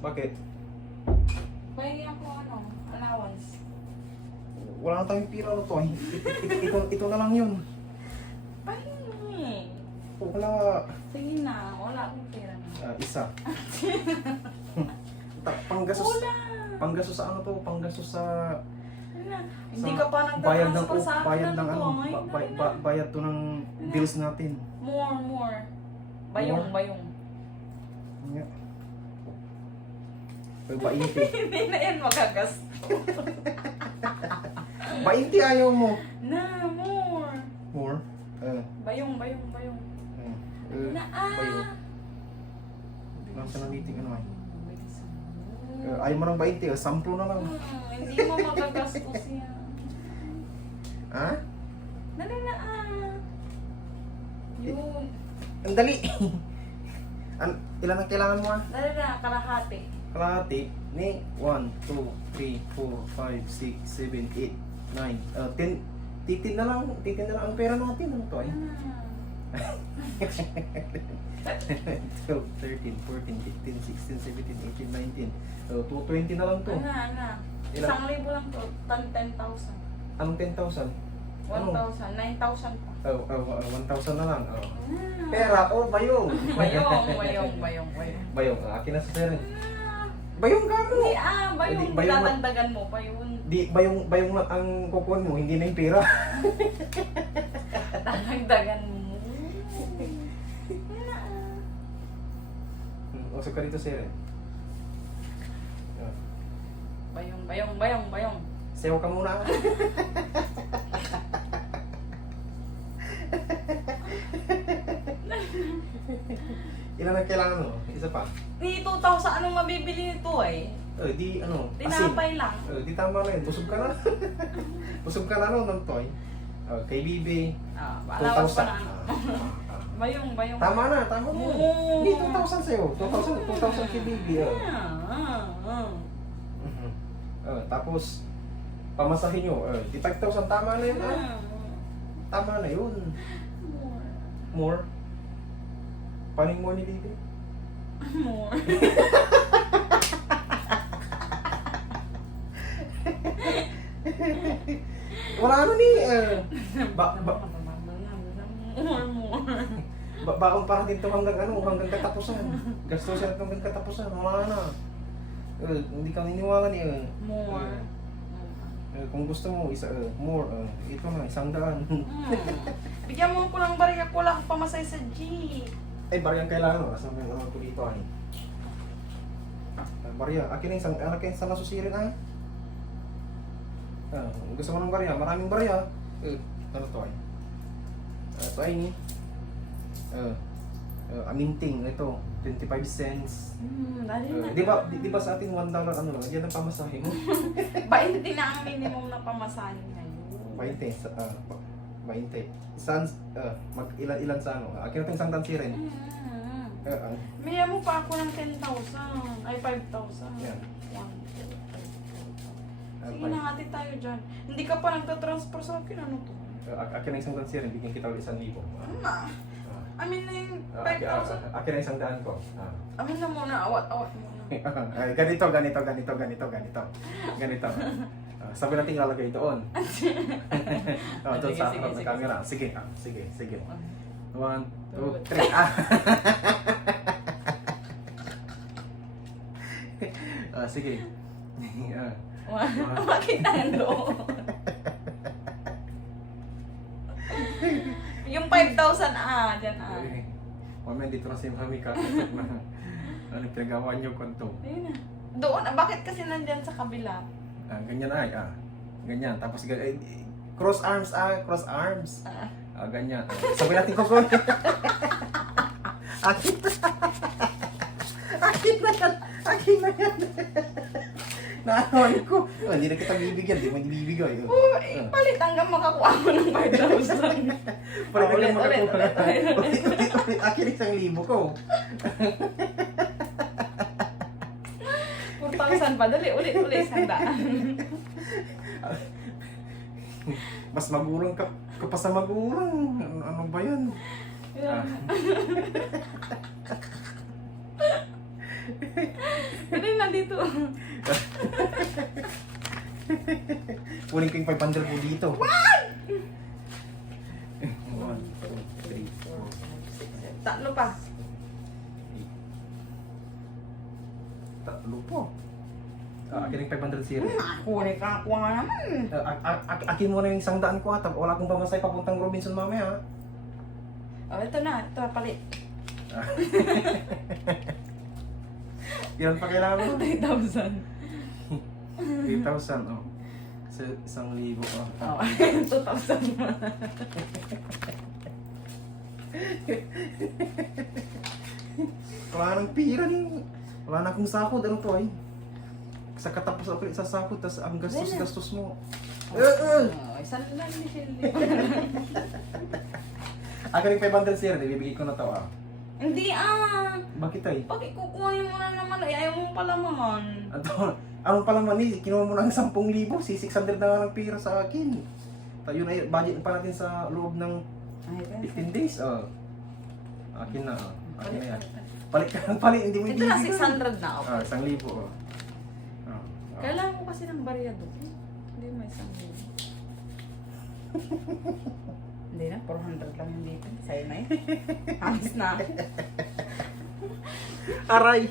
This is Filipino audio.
Bakit? Pahingi ako allowance. Wala na tayong pira na to eh. Ito na lang yun. Pahingi. Wala. Sige na, wala akong pera na. Isa. Panggasos. Wala. Panggasos sa ano to? Panggasos sa... Hindi ka pa bayad ng nagtatransfer sa akin bayad na ng ano, bayad to ng bills natin. More. Bayong. Nga. Bainti. Hindi na yan magagas. Bainti ayaw mo. Na, more. More? Bayong. Bayong. Nasa na meeting ano ay? Ayaw mo ng bainti, samplo na lang. Hindi mo magagastos yan. Ha? Dali na Yun. Ang dali. Ilan ang kailangan mo ah? Dali na, kalahati. Kalahati ni 1, 2, 3, 4, 5, 6, 7, 8, 9, 10. Titin na lang ang pera natin. Ano to ay? 12, 13, 14, 15, 16, 17, 18, 19. 220 na lang to. Ana. Ilan? 1,000 lang to. 10,000. Anong 10,000? 1,000. 9,000 pa. 1,000 na lang. Pera, bayong. Bayong. Bayong, akin na sa pera. Bayong ka mo. Hindi bayong. Di, bayong Dadagdagan mo pa yun. Di, bayong lang ang kukuhan mo, hindi na yung pera. Dadagdagan mo. Usap ka dito, sir. Bayong. Sayaw ka muna. Ilan ang kailangan mo? Isa pa. Ni 2,000 anong mabibili nito eh? Di ano, Tinapay lang. Di tama na yun. Busog ka na. Busog ka na ng toy. Kay Bibi. Alawas pa 2,000. na. Bayong. Tama na. Hindi, 2,000 sa'yo. 2,000 kay Bibi. Tapos, pamasahin nyo. Di 5,000. Tama na yun. Tama na yun. More. Paning mo ni Bibi? More. Wala ano ni baon para dito hanggang katapusan. Gastusin at hanggang katapusan. Wala na. Hindi ka niniwala ni More. kung gusto mo isa more ito na 100. Bigyan mo ko lang barya ko lang pamasay sa jeep. Ay barya ang kailangan mo. Asan mo naman ko dito ani? Barya, akin yung isang nasusirin ah. Gusto mo ng barya? Maraming barya. Ano to ay? Ito ay ni. Aminting ito, 25 cents. Di ba sa atin $1 ano lang? Yan ang pamasahe mo. 20 na ang minimum na pamasahe ngayon. 20. 20. Ilan sa ano? Akin natin isang tansirin. May mo pa ako ng 10,000. Ay, 5,000. Yan. Sige na, hati tayo dyan. Hindi ka pa nagtatransfer sa akin. Ano to? Akin na isang tansirin, bigyan kita ulit 1,000. Na. Amin na yung 5,000. Akin na isang daan ko. Amin na muna. Awat muna. Ay, ganito. Sabi natin ilalagay doon. Doon sa harap ng camera. Sige. 1, 2, 3. Sige. Bakit nando? Yung 5,000 dyan Mamaya dito na si Mami ka. Ano pinagawa niyo konto? Ayun na. Doon, bakit kasi nandyan sa kabila? Ganyan ay, ganyan. Tapos cross arms, cross arms. Ganyan. Sabi natin ko Akin na yan. Naawan ko. Hindi na kita bibigyan, di mo bibigay. Palit hanggang makakuha mo ng 5,000. Palit makakuha. Ulit, akin 1,000 ko. 4,000 pa, dali, ulit, sandaan. Mas magulang ka pa sa magulang. Ano ba yun? dito. Kunin ko yung 500 ko dito. What? 1, 2, 3, 4, 5, 6, 7, Tatlo pa. 8. Tatlo po. Akin yung 500 sir. Kunin ka nga naman. Akin mo na yung 100 ko at wala akong pamasay papuntang Robinson mamaya. Oh, ito na. Ito, palit. Ilan pa kailangan mo? 3,000. 3,000, oh. Sa 1,000, oh. Oh, 2,000 mo. Wala nang pira ni. Wala na akong sakod. Ano to ay? Sa katapos ako sa sakod, tas ang gastos mo. Oh, isang lang ni Shelly. Akin yung 500 sir, ibibigay ko na to ah. Hindi Bakit ay? Bakit kukunin mo na naman? Ay, ayaw mo palamahan. Anong pala man eh, kinuha mo ng 10,000, si 600 na nga ng pira sa akin. Tayo na budget pa natin sa loob ng 15 days. Oh. Akin na. Oh. Akin na yan. Palit ka ng palit, hindi mo Ito na, ibibigay. 600 na. Okay. 1,000. Oh. Kailangan ko kasi ng barya doon. Hindi may 1,000. Hindi na, 400 lang yung dito. Sa'yo na eh. Amis na. Aray!